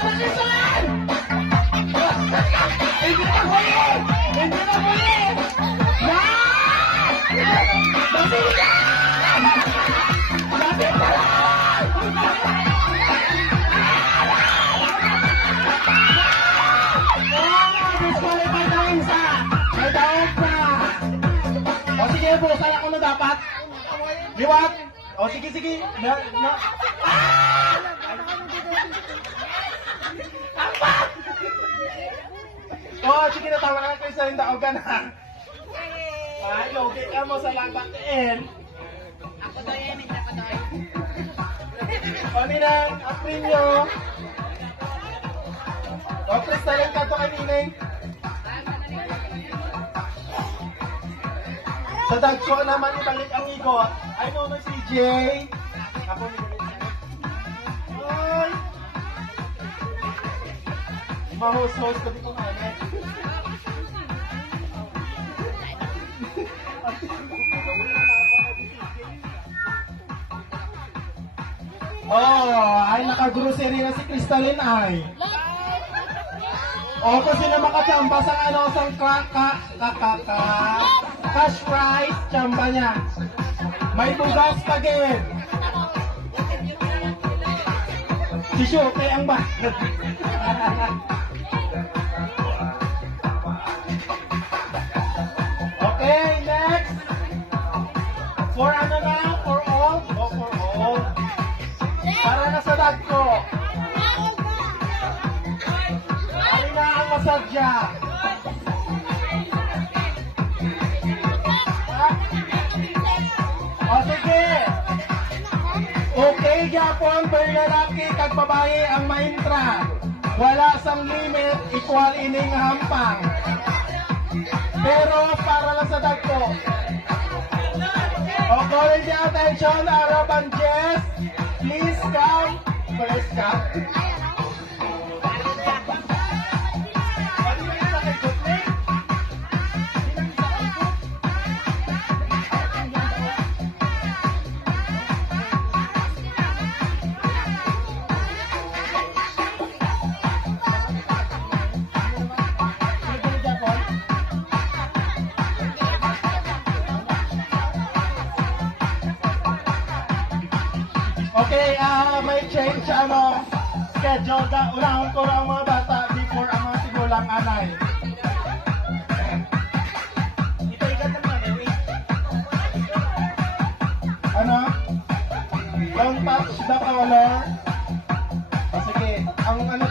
na Crystalline! Hindi na huli! Hindi na huli! Basilan! Disqualify na isa! May daog pa! O sige, busan ako na dapat. Liwag! O sige, sige. Apat! O sige, natawa na kayo sa yung daogan ha. Ay, logi ka mo sa labatin. Ako daw yan, ako daw yan. O ninang, aprin nyo. O, Crystalline ka to kay Nineng. Sa dagso naman ibalik ang ikot. Ay, no, no, CJ. Ako ni Ay! Mahos-hos ka dito nga, eh. Oh, ay naka-grocery na si Crystalline ay. O, kasi na makachamba sa ano, sa cash prize, chamba niya. May bugas pa din. Sisyote ang ba? Okay, next. For ano na? For all? O, for all. Para na sa dag ko. Ay na ang masadya. O sige. Okay, Japon, per lalaki, kag babae ang maintra. Wala sang limit, equal ining hampang. Pero para lang sa dagko. O, calling the attention, Arab and Jess. Please come. First come. Okay, may change ano, schedule na. Unahon ko ang mga bata before ang mga sigulang anay. Ano? Don't touch the color. O sige, ang ano